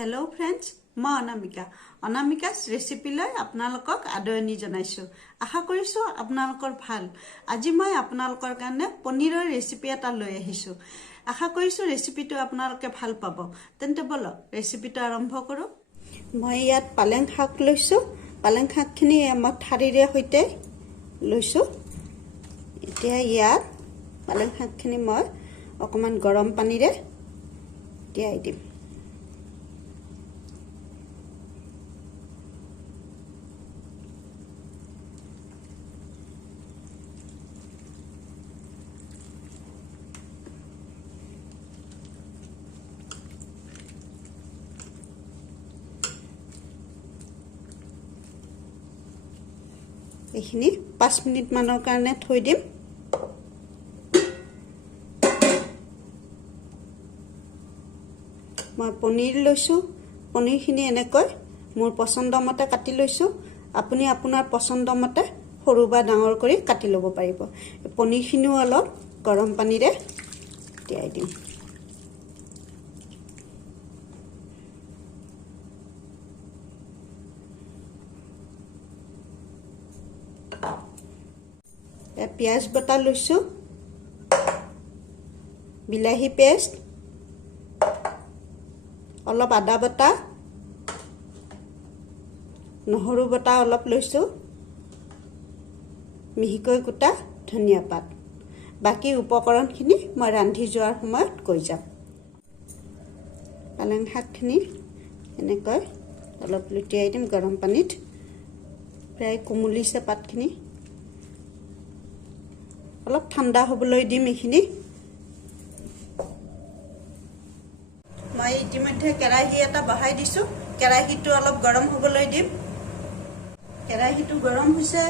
Hello friends मैं अनामिका रेसिपिলৈ আপোনালোকক আদৰণি জনাইছো আশা কৰিছো আপোনালোকৰ ভাল আজি মই আপোনালোকৰ কাৰণে পনীৰৰ ৰেচিপি এটা লৈ আহিছো আশা কৰিছো ৰেচিপিটো আপোনালোকে ভাল পাব তেন্তে বলক ৰেচিপিটো আৰম্ভ কৰো মই ইয়াত পালেং শাক লৈছো পালেং শাকখিনি মই ঠাৰিৰে সৈতে লৈছো এতিয়া ইয়াত পালেং শাকখিনি মই অকমান গৰম পানীৰে তিয়াই দিম এইখিনি 5 মিনিট মানৰ কাৰণে থৈ দিম মই পনীৰ লৈছো পনীৰখিনি এনেকৈ মোৰ পছন্দ মতে কাটি লৈছো আপুনি আপোনাৰ পছন্দ মতে সৰু বা ডাঙৰ কৰি কাটি ল'ব পাৰিব পনীৰখিনিও অলপ গৰম পানীৰে তিয়াই দিম পিয়াজ বটা লৈছো বিলাহী পেষ্ট অলপ আদা বটা নহৰু বটা অলপ লৈছো মিহিকৈ কুটা ধনিয়া পাত বাকি উপকৰণখিনি মই ৰান্ধি যোৱাৰ সময়ত কৈ যাম পালেং শাকখিনি এনেকৈ অলপ লুটিয়াই দিম গৰম পানীত প্ৰায় কুমুলিছে পাতখিনি অলপ ঠাণ্ডা হ'বলৈ দিম এইখিনি মই ইতিমধ্যে কেৰাহী এটা বহাই দিছো কেৰাহীটো অলপ গৰম হ'বলৈ দিম কেৰাহীটো গৰম হৈছে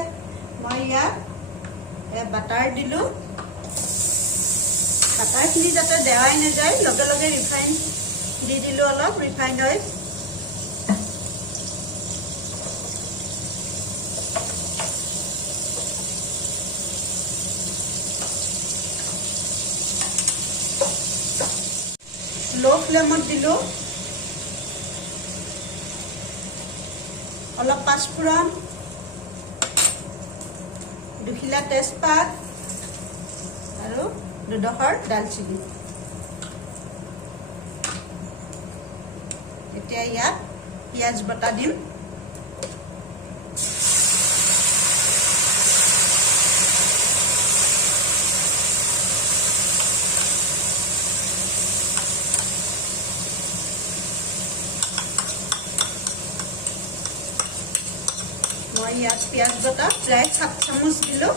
মই ইয়াত বাটাৰ দিলো বাটাৰখিনি যাতে দেৱাই নাযায় লগে লগে ৰিফাইন দি দিলো অলপ ৰিফাইন অইল लो फ्लेमत दिलो अलप पाँचफोरन दुखिला तेजपात और दुडखर दालचिनी एतिया यात पियाज बटा दिम मैं यात पियाज बटा प्राय 7 चामच दिलो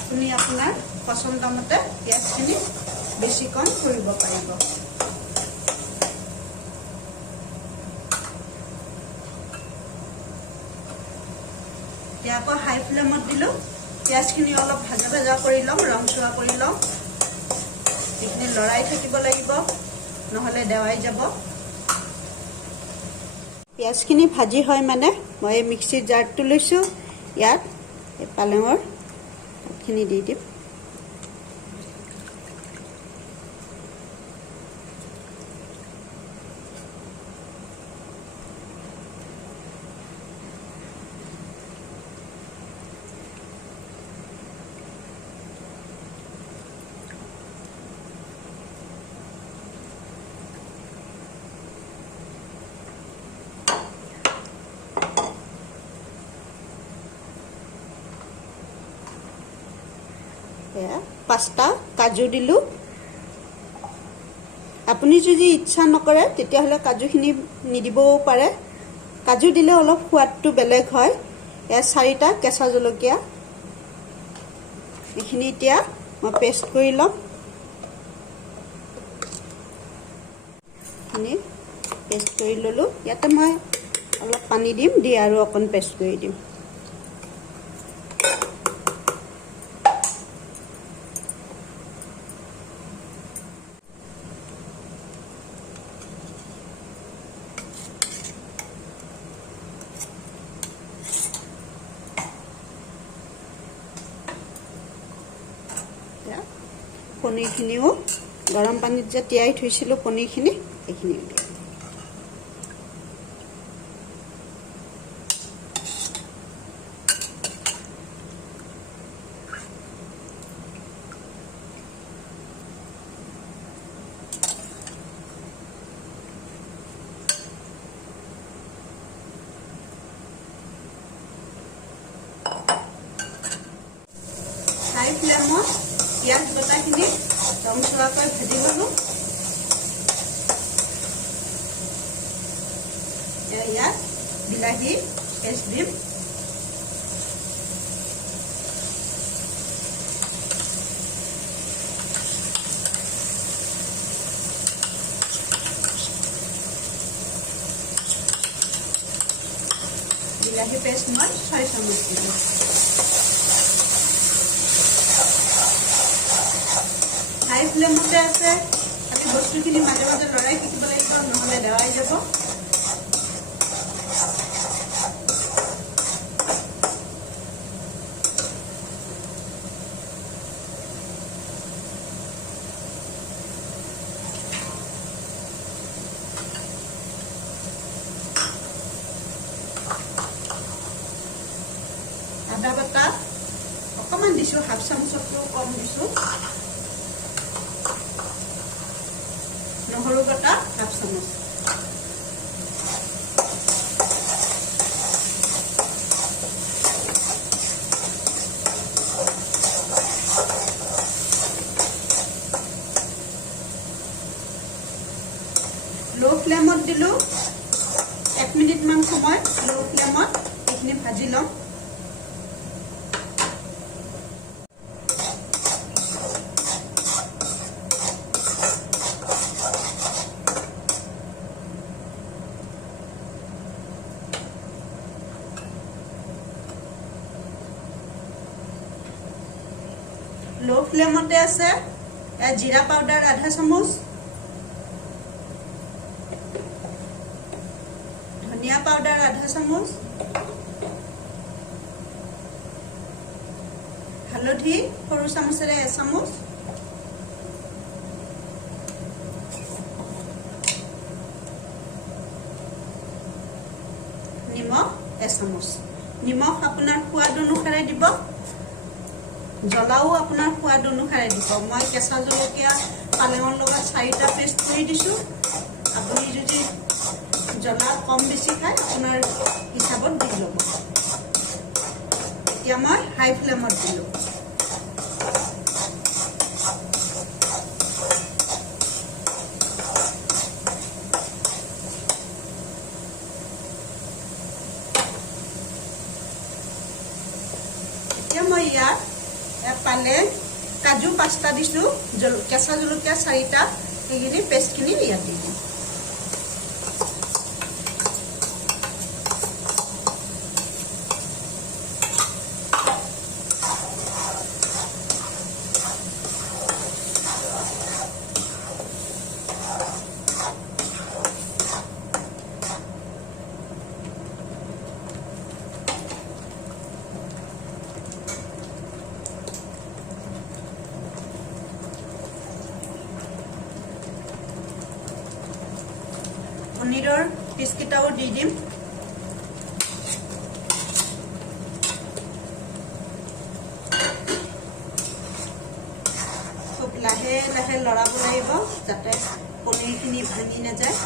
अपनी अपना पसंद मते पियाजखिनि बेसी कम करिब पारिब याको हाई फ्लेमत दिलो पियाजखिनि अलप भाजा भाजा करि लम रंगसुआ करि लम एखिनि लৰাই থাকিব লাগিব নহলে দেৱাই যাব পিয়াজখিনি ভাজি হয় মানে মই মিক্সিৰ জাৰটো লৈছো ইয়াত পালেঙৰ খিনি দি দিম पास्ता काजू दिलु আপুনি যদি ইচ্ছা নকৰে তেতিয়া হলে কাজুখিনি নিদিবও পাৰে কাজু দিলে অলপ সোৱাদটো বেলেগ হয় এ 4টা কেঁচা জলকীয়া এইখিনি এতিয়া মই পেষ্ট কৰি লম খিনি পেষ্ট কৰি ললো ইয়াতে মই অলপ পানী দিম দি আৰু অকন পেষ্ট কৰি দিম পনীৰখিনিও গৰম পানীত যে তিয়াই থৈছিলো পনীৰখিনি এইখিনি ৰংচোৱাকৈ ভাজি ল'লোঁ। ইয়াত বিলাহী পেষ্ট দিম। বিলাহী পেষ্ট মই 6 চামুচ দিলোঁ। হাই ফ্লেমতে আছে, খালি বস্তুখিনি মাজে মাজে লৰাই থাকিব লাগিব, নহ'লে দেৱাই যাব। আদা বাটা অকণমান দিছোঁ, হাফ চামুচতকৈও কম দিছোঁ। নহৰু বাটা হাফ চামুচ। লো ফ্লেমত দিলোঁ। 1 মিনিটমান সময় লো ফ্লেমত এইখিনি ভাজি ল'ম। লো ফ্লেমতে আছে। জিৰা পাউডাৰ আধা চামুচ, ধনিয়া পাউডাৰ আধা চামুচ, হালধি সৰু চামুচেৰে 1 চামুচ, নিমখ 1 চামুচ। নিমখ আপোনাৰ সোৱাদ অনুসাৰে দিব, জ্বলাও আপোনাৰ সোৱাদ অনুসাৰে দিব। মই কেঁচা জলকীয়া পালেঙৰ লগত 4টা পেষ্ট কৰি দিছোঁ। আপুনি যদি জ্বলা কম বেছি খায় আপোনাৰ হিচাপত দি ল'ব। এতিয়া মই হাই ফ্লেমত দিলোঁ। এতিয়া মই ইয়াত পালেং কাজু 5টা দিছোঁ, কেঁচা জলকীয়া 4টা, সেইখিনি পেষ্টখিনি ইয়াত দি দিম। পনীৰৰ পিচকেইটাও দি দিম। খুব লাহে লাহে লৰাব লাগিব যাতে পনীৰখিনি ভাঙি নাযায়।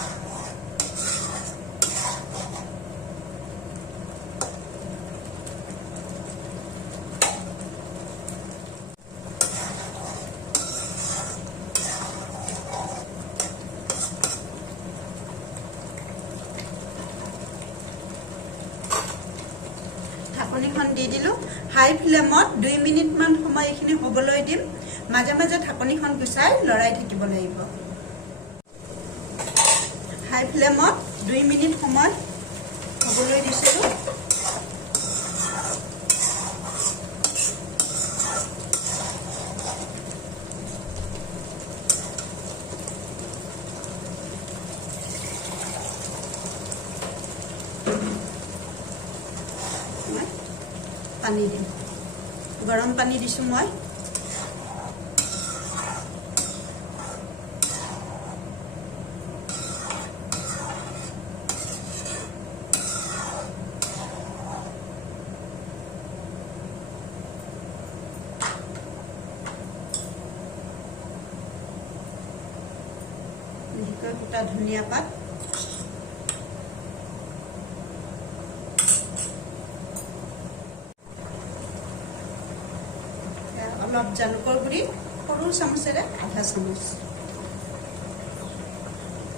ঢাকনিখন দি দিলোঁ। হাই ফ্লেমত 2 মিনিটমান সময় এইখিনি হ'বলৈ দিম। মাজে মাজে ঢাকনিখন গুচাই লৰাই থাকিব লাগিব। হাই ফ্লেমত 2 মিনিট সময় হ'বলৈ দিছিলোঁ। পানী দিম, গৰম পানী দিছোঁ মই। গোটা ধনিয়া পাত, অলপ জালুকৰ গুড়ি, সৰু চামুচেৰে আধা চামুচ,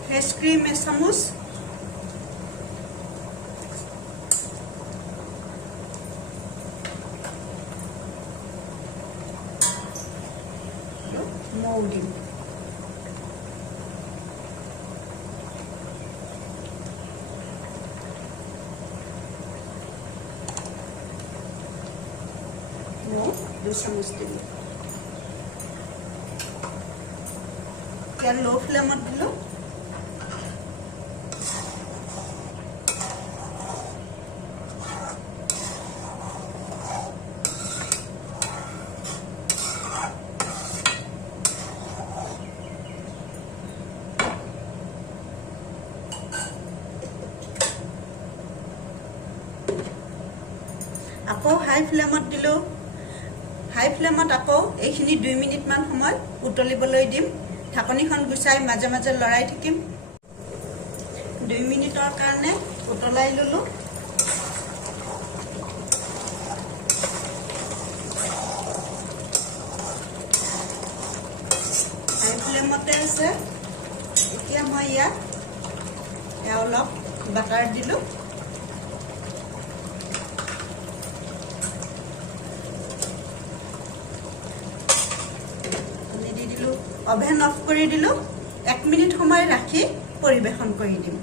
ফ্ৰেছ ক্ৰীম এচামুচ, মৌ দিম। মৌ 2 চামুচ দিম। লো ফ্লেমত দিলো। আকৌ হাই ফ্লেমত দিলো। হাই ফ্লেমত আকৌ এইখিনি 2 মিনিটমান সময় উতলিবলৈ দিম। ঢাকনিখন গুচাই মাজে মাজে লৰাই থাকিম। 2 মিনিটৰ কাৰণে উতলাই ললো। হাই ফ্লেমতে আছে। এতিয়া মই ইয়াত অলপ বাটাৰ দিলো। অভেন অফ কৰি দিলো। 1 মিনিট সময় ৰাখি পৰিবেশন কৰি দিম।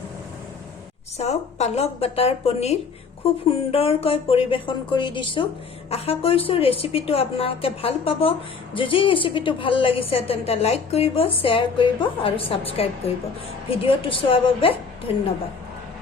চাওক, পালক বাটাৰ পনীৰ খুব সুন্দৰকৈ পৰিবেশন কৰি দিছো। আশা কৰিছো ৰেচিপিটো আপোনালোকে ভাল পাব। যদি ৰেচিপিটো ভাল লাগিছে তেন্তে লাইক কৰিব, শ্বেয়াৰ কৰিব আৰু সাবস্ক্ৰাইব কৰিব। ভিডিঅ'টো চোৱাৰ বাবে ধন্যবাদ।